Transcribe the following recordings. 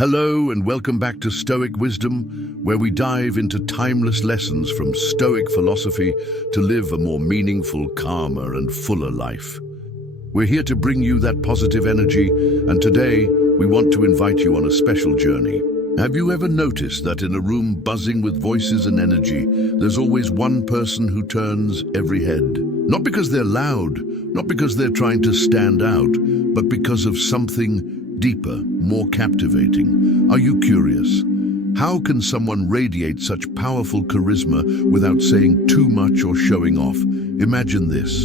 Hello and welcome back to Stoic Wisdom, where we dive into timeless lessons from Stoic philosophy to live a more meaningful, calmer and fuller life. We're here to bring you that positive energy, and today we want to invite you on a special journey. Have you ever noticed that in a room buzzing with voices and energy, there's always one person who turns every head? Not because they're loud, not because they're trying to stand out, but because of something deeper, more captivating. Are you curious? How can someone radiate such powerful charisma without saying too much or showing off? Imagine this.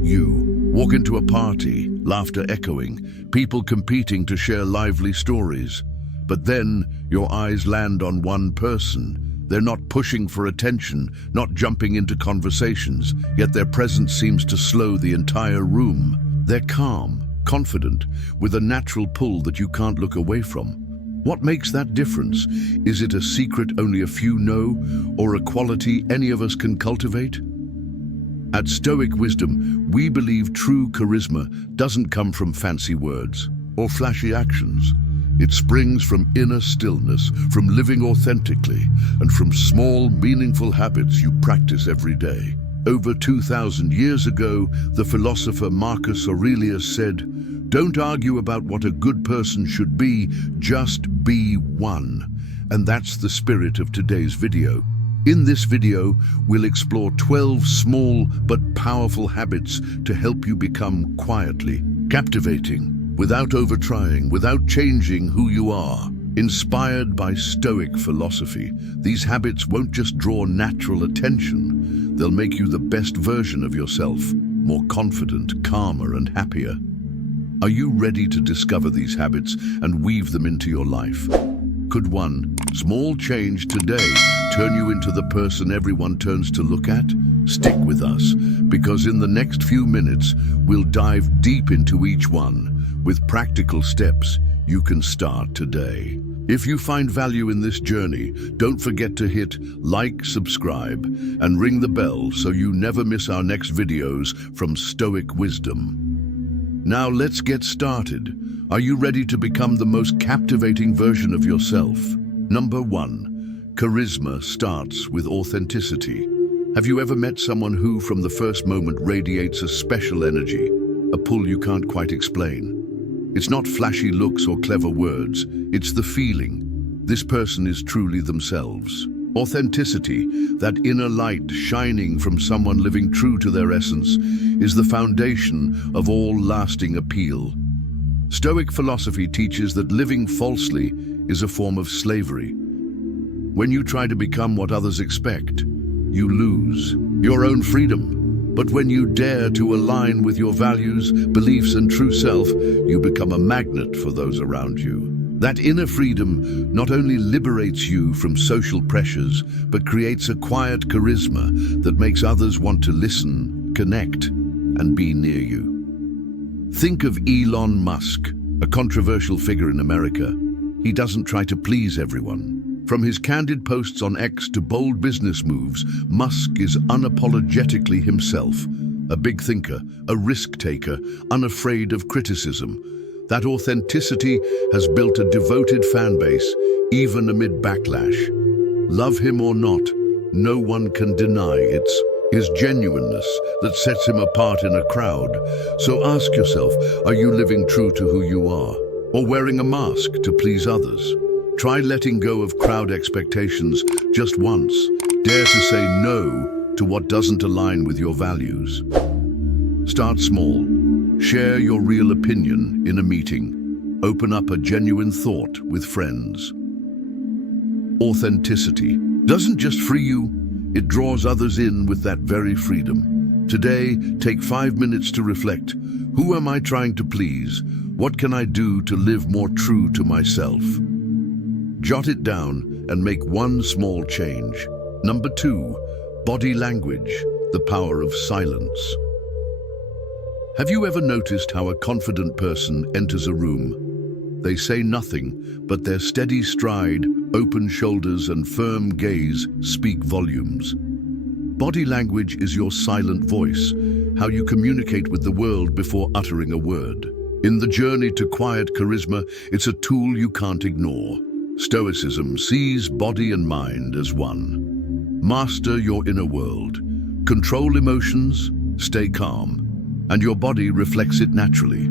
You walk into a party, laughter echoing, people competing to share lively stories. But then your eyes land on one person. They're not pushing for attention, not jumping into conversations, yet their presence seems to slow the entire room. They're calm, confident, with a natural pull that you can't look away from. What makes that difference? Is it a secret only a few know, or a quality any of us can cultivate? At Stoic Wisdom, we believe true charisma doesn't come from fancy words or flashy actions. It springs from inner stillness, from living authentically, and from small, meaningful habits you practice every day. Over 2,000 years ago, the philosopher Marcus Aurelius said, "Don't argue about what a good person should be, just be one." And that's the spirit of today's video. In this video, we'll explore 12 small but powerful habits to help you become quietly captivating, without overtrying, without changing who you are. Inspired by Stoic philosophy, these habits won't just draw natural attention, they'll make you the best version of yourself, more confident, calmer, and happier. Are you ready to discover these habits and weave them into your life? Could one small change today turn you into the person everyone turns to look at? Stick with us, because in the next few minutes, we'll dive deep into each one with practical steps you can start today. If you find value in this journey, don't forget to hit like, subscribe, and ring the bell so you never miss our next videos from Stoic Wisdom. Now let's get started. Are you ready to become the most captivating version of yourself? Number 1, charisma starts with authenticity. Have you ever met someone who, from the first moment, radiates a special energy, a pull you can't quite explain? It's not flashy looks or clever words, it's the feeling. This person is truly themselves. Authenticity, that inner light shining from someone living true to their essence, is the foundation of all lasting appeal. Stoic philosophy teaches that living falsely is a form of slavery. When you try to become what others expect, you lose your own freedom. But when you dare to align with your values, beliefs, and true self, you become a magnet for those around you. That inner freedom not only liberates you from social pressures, but creates a quiet charisma that makes others want to listen, connect, and be near you. Think of Elon Musk, a controversial figure in America. He doesn't try to please everyone. From his candid posts on X to bold business moves, Musk is unapologetically himself. A big thinker, a risk taker, unafraid of criticism. That authenticity has built a devoted fan base, even amid backlash. Love him or not, no one can deny it's his genuineness that sets him apart in a crowd. So ask yourself, are you living true to who you are, or wearing a mask to please others? Try letting go of crowd expectations just once. Dare to say no to what doesn't align with your values. Start small. Share your real opinion in a meeting. Open up a genuine thought with friends. Authenticity doesn't just free you, it draws others in with that very freedom. Today, take 5 minutes to reflect. Who am I trying to please? What can I do to live more true to myself? Jot it down and make one small change. Number 2, body language, the power of silence. Have you ever noticed how a confident person enters a room? They say nothing, but their steady stride, open shoulders, and firm gaze speak volumes. Body language is your silent voice, how you communicate with the world before uttering a word. In the journey to quiet charisma, it's a tool you can't ignore. Stoicism sees body and mind as one. Master your inner world. Control emotions, stay calm, and your body reflects it naturally.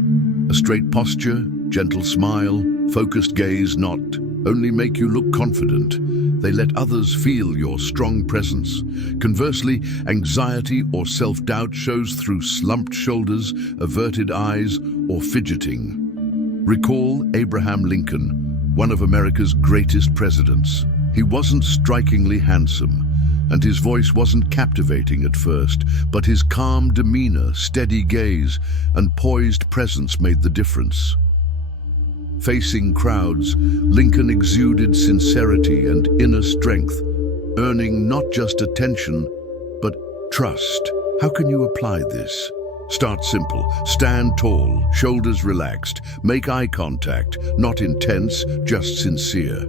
A straight posture, gentle smile, focused gaze not only make you look confident, they let others feel your strong presence. Conversely, anxiety or self-doubt shows through slumped shoulders, averted eyes, or fidgeting. Recall Abraham Lincoln, one of America's greatest presidents. He wasn't strikingly handsome, and his voice wasn't captivating at first, but his calm demeanor, steady gaze, and poised presence made the difference. Facing crowds, Lincoln exuded sincerity and inner strength, earning not just attention, but trust. How can you apply this? Start simple. Stand tall, shoulders relaxed. Make eye contact, not intense, just sincere.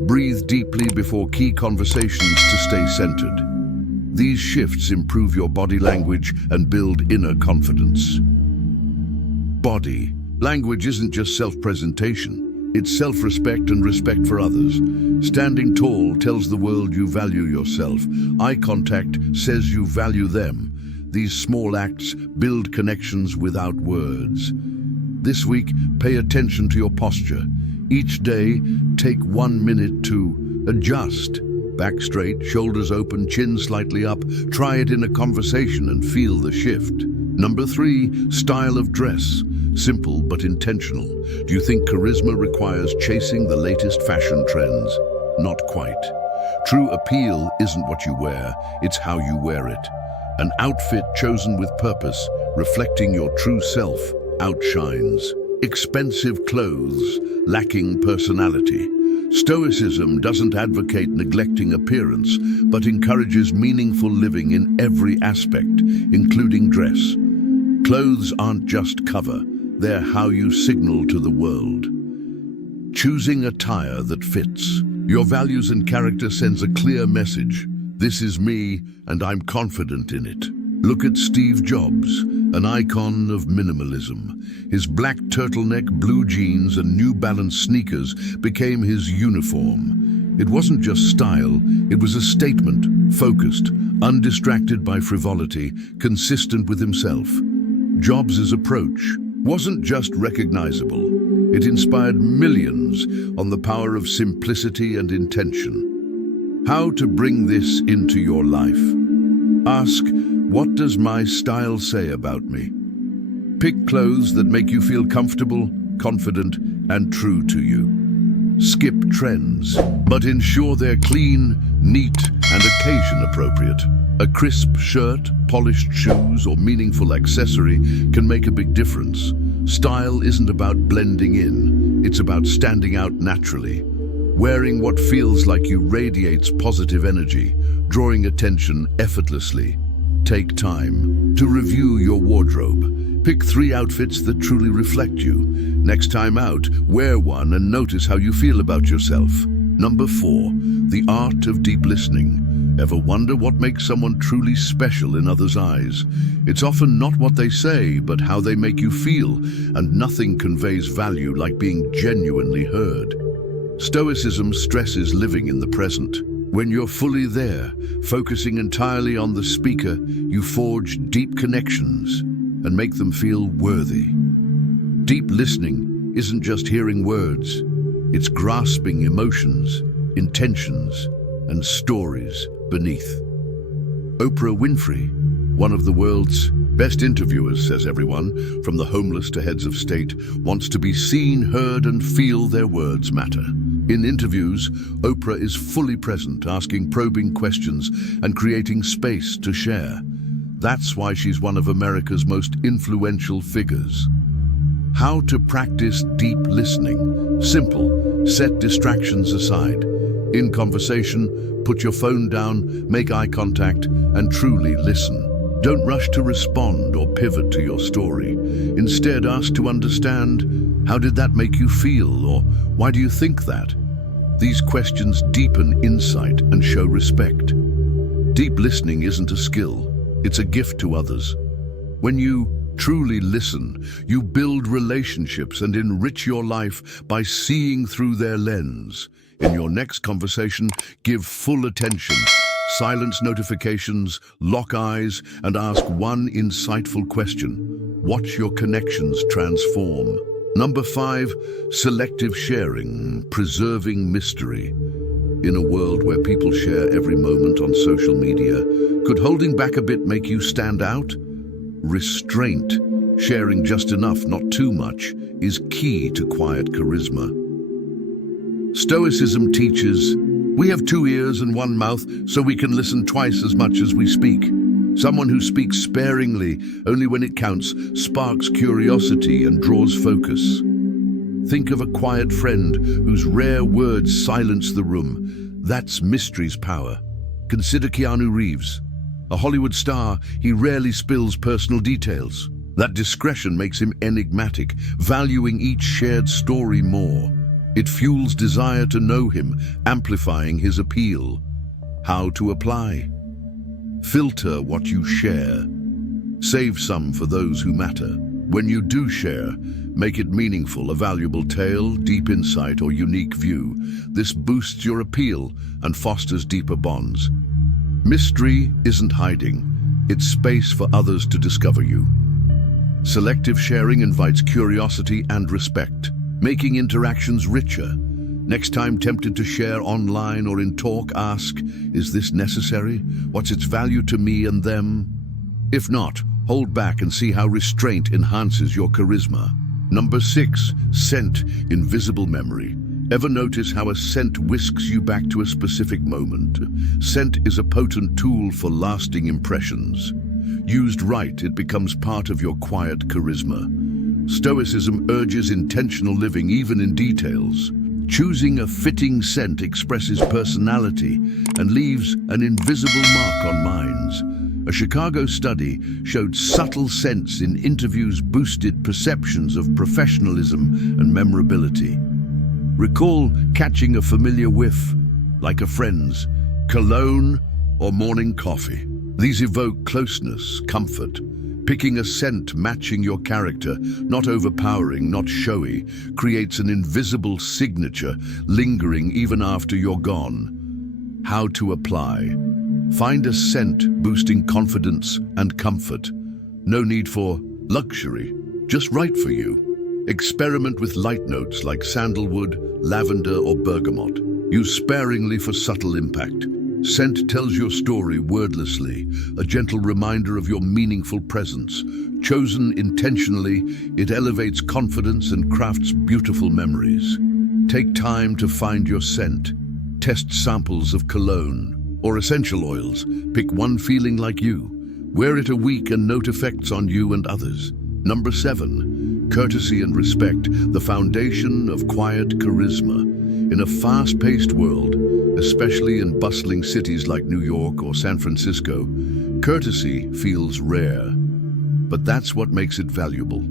Breathe deeply before key conversations to stay centered. These shifts improve your body language and build inner confidence. Body language isn't just self-presentation. It's self-respect and respect for others. Standing tall tells the world you value yourself. Eye contact says you value them. These small acts build connections without words. This week, pay attention to your posture. Each day, take 1 minute to adjust. Back straight, shoulders open, chin slightly up. Try it in a conversation and feel the shift. Number 3, style of dress. Simple but intentional. Do you think charisma requires chasing the latest fashion trends? Not quite. True appeal isn't what you wear, it's how you wear it. An outfit chosen with purpose, reflecting your true self, outshines expensive clothes lacking personality. Stoicism doesn't advocate neglecting appearance, but encourages meaningful living in every aspect, including dress. Clothes aren't just cover, they're how you signal to the world. Choosing attire that fits your values and character sends a clear message. This is me, and I'm confident in it. Look at Steve Jobs, an icon of minimalism. His black turtleneck, blue jeans, and New Balance sneakers became his uniform. It wasn't just style, it was a statement, focused, undistracted by frivolity, consistent with himself. Jobs' approach wasn't just recognizable, it inspired millions on the power of simplicity and intention. How to bring this into your life? Ask, what does my style say about me? Pick clothes that make you feel comfortable, confident, and true to you. Skip trends, but ensure they're clean, neat, and occasion appropriate. A crisp shirt, polished shoes, or meaningful accessory can make a big difference. Style isn't about blending in, it's about standing out naturally. Wearing what feels like you radiates positive energy, drawing attention effortlessly. Take time to review your wardrobe. Pick 3 outfits that truly reflect you. Next time out, wear one and notice how you feel about yourself. Number 4, the art of deep listening. Ever wonder what makes someone truly special in others' eyes? It's often not what they say, but how they make you feel, and nothing conveys value like being genuinely heard. Stoicism stresses living in the present. When you're fully there, focusing entirely on the speaker, you forge deep connections and make them feel worthy. Deep listening isn't just hearing words, it's grasping emotions, intentions, and stories beneath. Oprah Winfrey, one of the world's best interviewers, says everyone, from the homeless to heads of state, wants to be seen, heard, and feel their words matter. In interviews, Oprah is fully present, asking probing questions and creating space to share. That's why she's one of America's most influential figures. How to practice deep listening? Simple. Set distractions aside. In conversation, put your phone down, make eye contact, and truly listen. Don't rush to respond or pivot to your story. Instead, ask to understand, how did that make you feel, or why do you think that? These questions deepen insight and show respect. Deep listening isn't a skill, it's a gift to others. When you truly listen, you build relationships and enrich your life by seeing through their lens. In your next conversation, give full attention. Silence notifications, lock eyes, and ask one insightful question. Watch your connections transform. Number 5, selective sharing, preserving mystery. In a world where people share every moment on social media, could holding back a bit make you stand out? Restraint, sharing just enough, not too much, is key to quiet charisma. Stoicism teaches, we have 2 ears and 1 mouth, so we can listen twice as much as we speak. Someone who speaks sparingly, only when it counts, sparks curiosity and draws focus. Think of a quiet friend whose rare words silence the room. That's mystery's power. Consider Keanu Reeves. A Hollywood star, he rarely spills personal details. That discretion makes him enigmatic, valuing each shared story more. It fuels desire to know him, amplifying his appeal. How to apply? Filter what you share. Save some for those who matter. When you do share, make it meaningful, a valuable tale, deep insight, or unique view. This boosts your appeal and fosters deeper bonds. Mystery isn't hiding, it's space for others to discover you. Selective sharing invites curiosity and respect, making interactions richer. Next time tempted to share online or in talk, ask, is this necessary? What's its value to me and them? If not, hold back and see how restraint enhances your charisma. Number 6, scent, invisible memory. Ever notice how a scent whisks you back to a specific moment? Scent is a potent tool for lasting impressions. Used right, it becomes part of your quiet charisma. Stoicism urges intentional living even in details. Choosing a fitting scent expresses personality and leaves an invisible mark on minds. A Chicago study showed subtle scents in interviews boosted perceptions of professionalism and memorability. Recall catching a familiar whiff, like a friend's, cologne or morning coffee. These evoke closeness, comfort. Picking a scent matching your character, not overpowering, not showy, creates an invisible signature lingering even after you're gone. How to apply? Find a scent boosting confidence and comfort. No need for luxury, just right for you. Experiment with light notes like sandalwood, lavender, or bergamot. Use sparingly for subtle impact. Scent tells your story wordlessly, a gentle reminder of your meaningful presence. Chosen intentionally, it elevates confidence and crafts beautiful memories. Take time to find your scent. Test samples of cologne or essential oils. Pick one feeling like you. Wear it a week and note effects on you and others. Number 7, courtesy and respect, the foundation of quiet charisma. In a fast-paced world, especially in bustling cities like New York or San Francisco, courtesy feels rare. But that's what makes it valuable.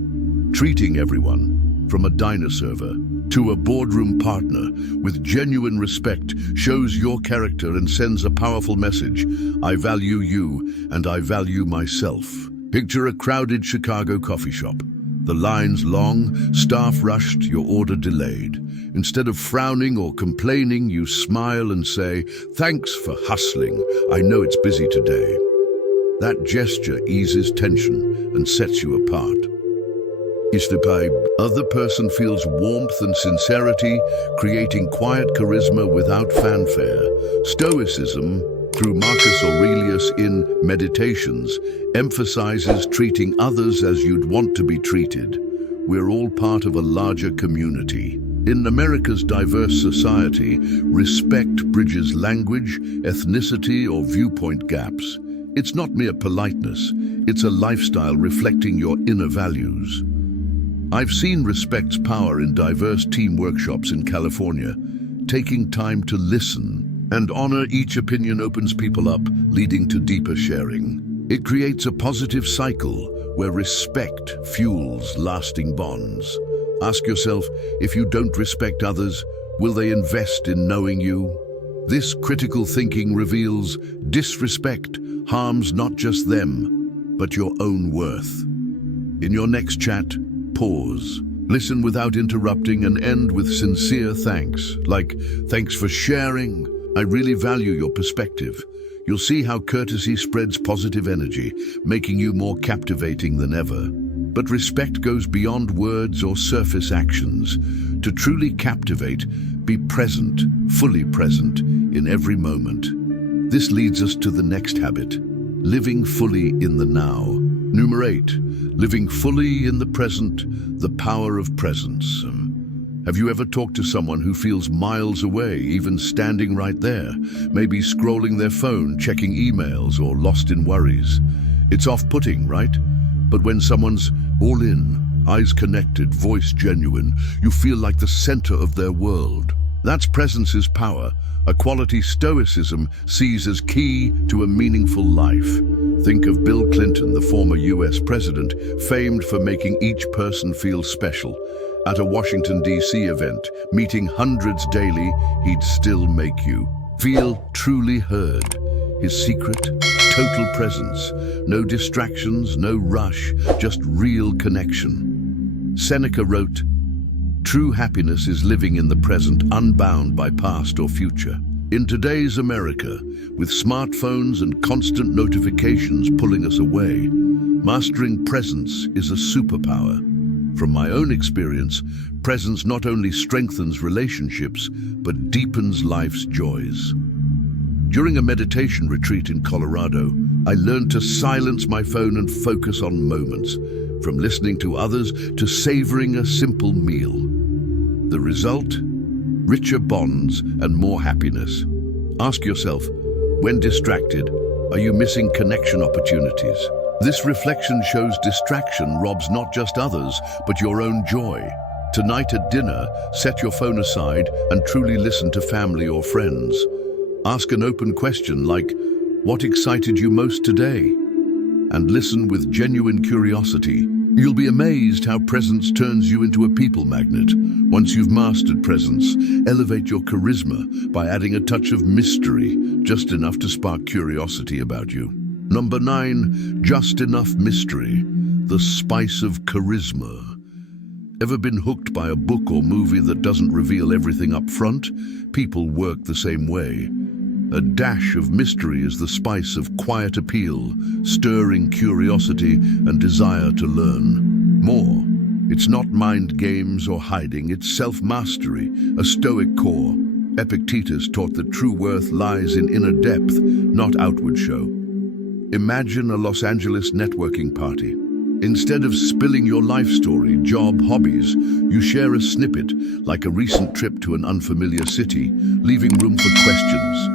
Treating everyone, from a diner server to a boardroom partner, with genuine respect shows your character and sends a powerful message. I value you and I value myself. Picture a crowded Chicago coffee shop. The lines long, staff rushed, your order delayed. Instead of frowning or complaining, you smile and say, "Thanks for hustling. I know it's busy today." That gesture eases tension and sets you apart. The other person feels warmth and sincerity, creating quiet charisma without fanfare. Stoicism, through Marcus Aurelius in Meditations, emphasizes treating others as you'd want to be treated. We're all part of a larger community. In America's diverse society, respect bridges language, ethnicity, or viewpoint gaps. It's not mere politeness, it's a lifestyle reflecting your inner values. I've seen respect's power in diverse team workshops in California. Taking time to listen and honor each opinion opens people up, leading to deeper sharing. It creates a positive cycle where respect fuels lasting bonds. Ask yourself, if you don't respect others, will they invest in knowing you? This critical thinking reveals disrespect harms not just them, but your own worth. In your next chat, pause. Listen without interrupting and end with sincere thanks, like, "Thanks for sharing. I really value your perspective." You'll see how courtesy spreads positive energy, making you more captivating than ever. But respect goes beyond words or surface actions. To truly captivate, be present, fully present, in every moment. This leads us to the next habit, living fully in the now. Number 8, living fully in the present, the power of presence. Have you ever talked to someone who feels miles away, even standing right there, maybe scrolling their phone, checking emails, or lost in worries? It's off-putting, right? But when someone's all in, eyes connected, voice genuine, you feel like the center of their world. That's presence's power, a quality Stoicism sees as key to a meaningful life. Think of Bill Clinton, the former US president, famed for making each person feel special. At a Washington, D.C. event, meeting hundreds daily, he'd still make you feel truly heard. His secret? Total presence. No distractions, no rush, just real connection. Seneca wrote, "True happiness is living in the present, unbound by past or future." In today's America, with smartphones and constant notifications pulling us away, mastering presence is a superpower. From my own experience, presence not only strengthens relationships, but deepens life's joys. During a meditation retreat in Colorado, I learned to silence my phone and focus on moments, from listening to others to savoring a simple meal. The result? Richer bonds and more happiness. Ask yourself, when distracted, are you missing connection opportunities? This reflection shows distraction robs not just others, but your own joy. Tonight at dinner, set your phone aside and truly listen to family or friends. Ask an open question like, "What excited you most today?" And listen with genuine curiosity. You'll be amazed how presence turns you into a people magnet. Once you've mastered presence, elevate your charisma by adding a touch of mystery, just enough to spark curiosity about you. Number 9, just enough mystery, the spice of charisma. Ever been hooked by a book or movie that doesn't reveal everything up front? People work the same way. A dash of mystery is the spice of quiet appeal, stirring curiosity and desire to learn more. It's not mind games or hiding, it's self-mastery, a Stoic core. Epictetus taught that true worth lies in inner depth, not outward show. Imagine a Los Angeles networking party. Instead of spilling your life story, job, hobbies, you share a snippet, like a recent trip to an unfamiliar city, leaving room for questions.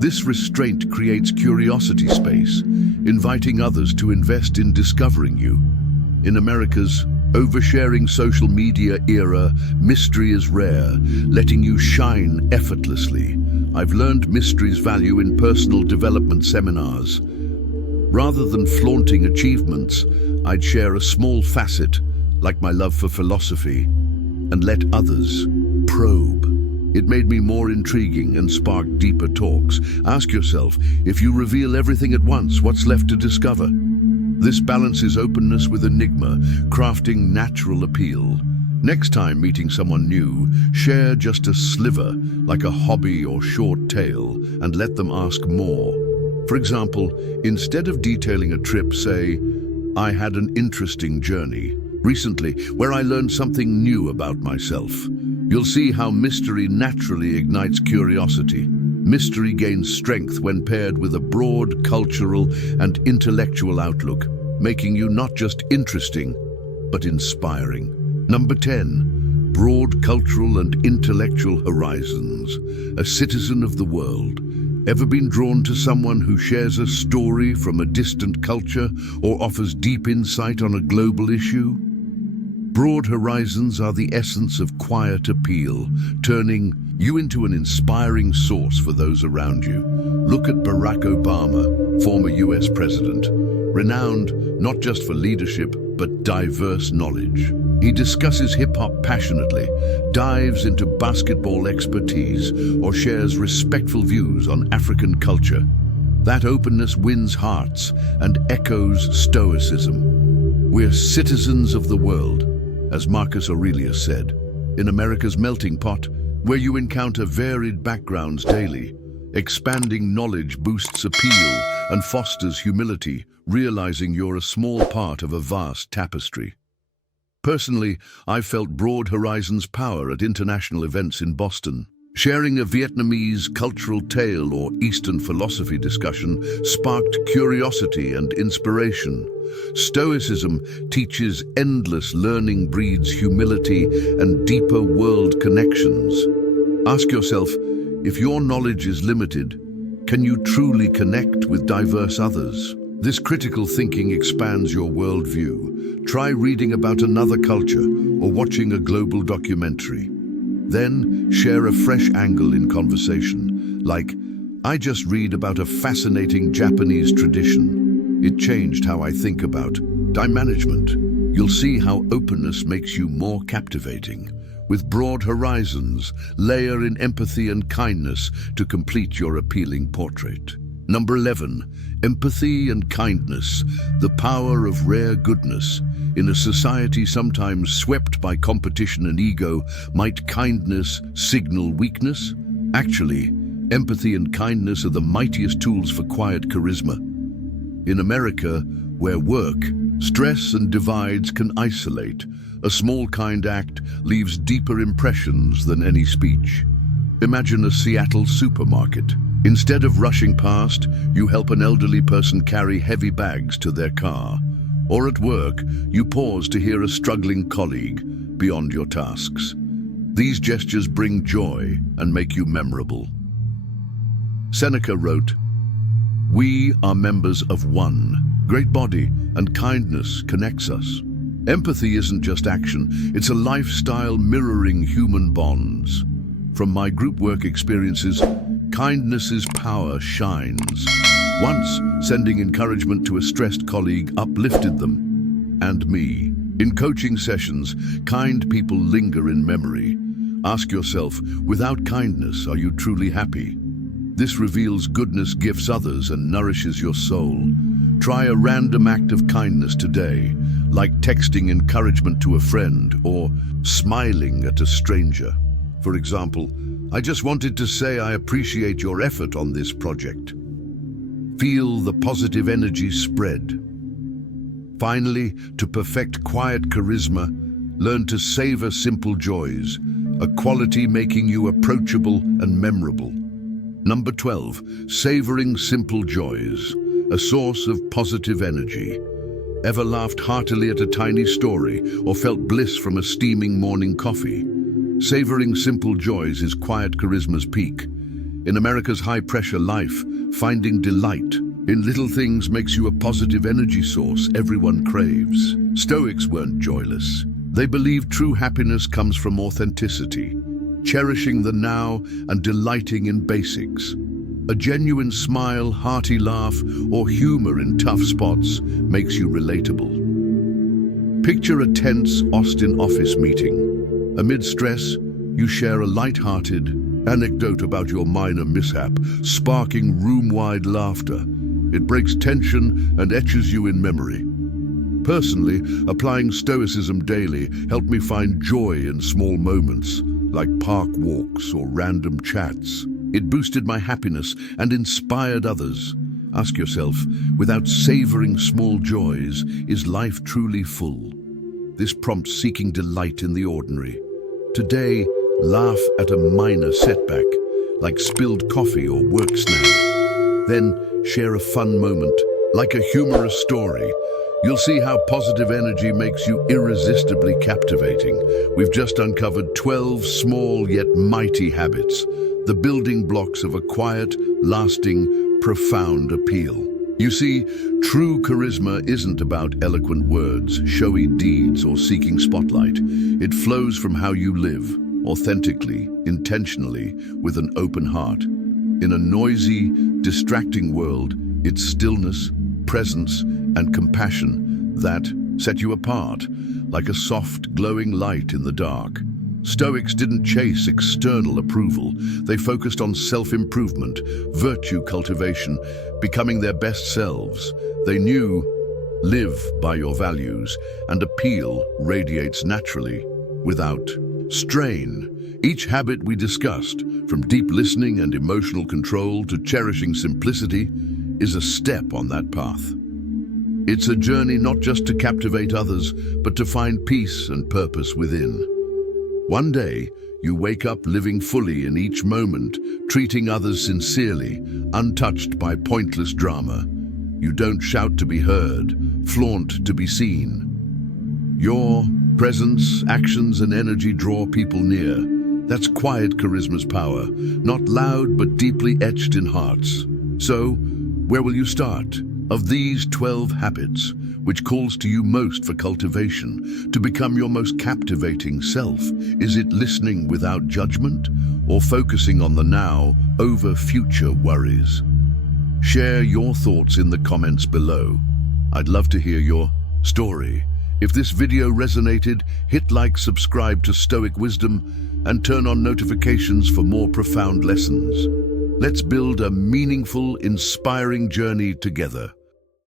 This restraint creates curiosity space, inviting others to invest in discovering you. In America's oversharing social media era, mystery is rare, letting you shine effortlessly. I've learned mystery's value in personal development seminars. Rather than flaunting achievements, I'd share a small facet, like my love for philosophy, and let others probe. It made me more intriguing and sparked deeper talks. Ask yourself, if you reveal everything at once, what's left to discover? This balances openness with enigma, crafting natural appeal. Next time meeting someone new, share just a sliver, like a hobby or short tale, and let them ask more. For example, instead of detailing a trip, say, "I had an interesting journey recently where I learned something new about myself." You'll see how mystery naturally ignites curiosity. Mystery gains strength when paired with a broad cultural and intellectual outlook, making you not just interesting, but inspiring. Number 10, broad cultural and intellectual horizons, a citizen of the world. Ever been drawn to someone who shares a story from a distant culture or offers deep insight on a global issue? Broad horizons are the essence of quiet appeal, turning you into an inspiring source for those around you. Look at Barack Obama, former US president, renowned not just for leadership, but diverse knowledge. He discusses hip-hop passionately, dives into basketball expertise, or shares respectful views on African culture. That openness wins hearts and echoes Stoicism. We're citizens of the world, as Marcus Aurelius said, in America's melting pot, where you encounter varied backgrounds daily. Expanding knowledge boosts appeal and fosters humility, realizing you're a small part of a vast tapestry. Personally, I've felt broad horizons power at international events in Boston. Sharing a Vietnamese cultural tale or Eastern philosophy discussion sparked curiosity and inspiration. Stoicism teaches endless learning breeds humility and deeper world connections. Ask yourself, if your knowledge is limited, can you truly connect with diverse others? This critical thinking expands your worldview. Try reading about another culture or watching a global documentary. Then share a fresh angle in conversation, like, I just read about a fascinating Japanese tradition. It changed how I think about time management. You'll see how openness makes you more captivating. With broad horizons, layer in empathy and kindness to complete your appealing portrait. Number 11, empathy and kindness, the power of rare goodness. In a society sometimes swept by competition and ego, might kindness signal weakness? Actually, empathy and kindness are the mightiest tools for quiet charisma. In America, where work, stress and divides can isolate, a small kind act leaves deeper impressions than any speech. Imagine a Seattle supermarket. Instead of rushing past, you help an elderly person carry heavy bags to their car. Or at work, you pause to hear a struggling colleague beyond your tasks. These gestures bring joy and make you memorable. Seneca wrote, "We are members of one great body, and kindness connects us." Empathy isn't just action, it's a lifestyle mirroring human bonds. From my group work experiences, kindness's power shines. Once, sending encouragement to a stressed colleague uplifted them, and me. In coaching sessions, kind people linger in memory. Ask yourself, without kindness, are you truly happy? This reveals goodness gifts others and nourishes your soul. Try a random act of kindness today, like texting encouragement to a friend or smiling at a stranger. For example, I just wanted to say I appreciate your effort on this project. Feel the positive energy spread. Finally, to perfect quiet charisma, learn to savor simple joys, a quality making you approachable and memorable. Number 12, savoring simple joys, a source of positive energy. Ever laughed heartily at a tiny story or felt bliss from a steaming morning coffee? Savoring simple joys is quiet charisma's peak. In America's high-pressure life, finding delight in little things makes you a positive energy source everyone craves. Stoics weren't joyless. They believed true happiness comes from authenticity, cherishing the now and delighting in basics. A genuine smile, hearty laugh, or humor in tough spots makes you relatable. Picture a tense Austin office meeting. Amid stress, you share a light-hearted anecdote about your minor mishap, sparking room-wide laughter. It breaks tension and etches you in memory. Personally, applying Stoicism daily helped me find joy in small moments, like park walks or random chats. It boosted my happiness and inspired others. Ask yourself, without savoring small joys, is life truly full? This prompts seeking delight in the ordinary. Today, laugh at a minor setback, like spilled coffee or work snag. Then share a fun moment, like a humorous story. You'll see how positive energy makes you irresistibly captivating. We've just uncovered 12 small yet mighty habits, the building blocks of a quiet, lasting, profound appeal. You see, true charisma isn't about eloquent words, showy deeds, or seeking spotlight. It flows from how you live, authentically, intentionally, with an open heart. In a noisy, distracting world, it's stillness, presence, and compassion that set you apart, like a soft, glowing light in the dark. Stoics didn't chase external approval. They focused on self-improvement, virtue cultivation, becoming their best selves. They knew live by your values, and appeal radiates naturally, without strain. Each habit we discussed, from deep listening and emotional control to cherishing simplicity, is a step on that path. It's a journey not just to captivate others, but to find peace and purpose within. One day, you wake up living fully in each moment, treating others sincerely, untouched by pointless drama. You don't shout to be heard, flaunt to be seen. Your presence, actions, and energy draw people near. That's quiet charisma's power, not loud but deeply etched in hearts. So, where will you start? Of these 12 habits, which calls to you most for cultivation, to become your most captivating self? Is it listening without judgment, or focusing on the now over future worries? Share your thoughts in the comments below. I'd love to hear your story. If this video resonated, hit like, subscribe to Stoic Wisdom, and turn on notifications for more profound lessons. Let's build a meaningful, inspiring journey together.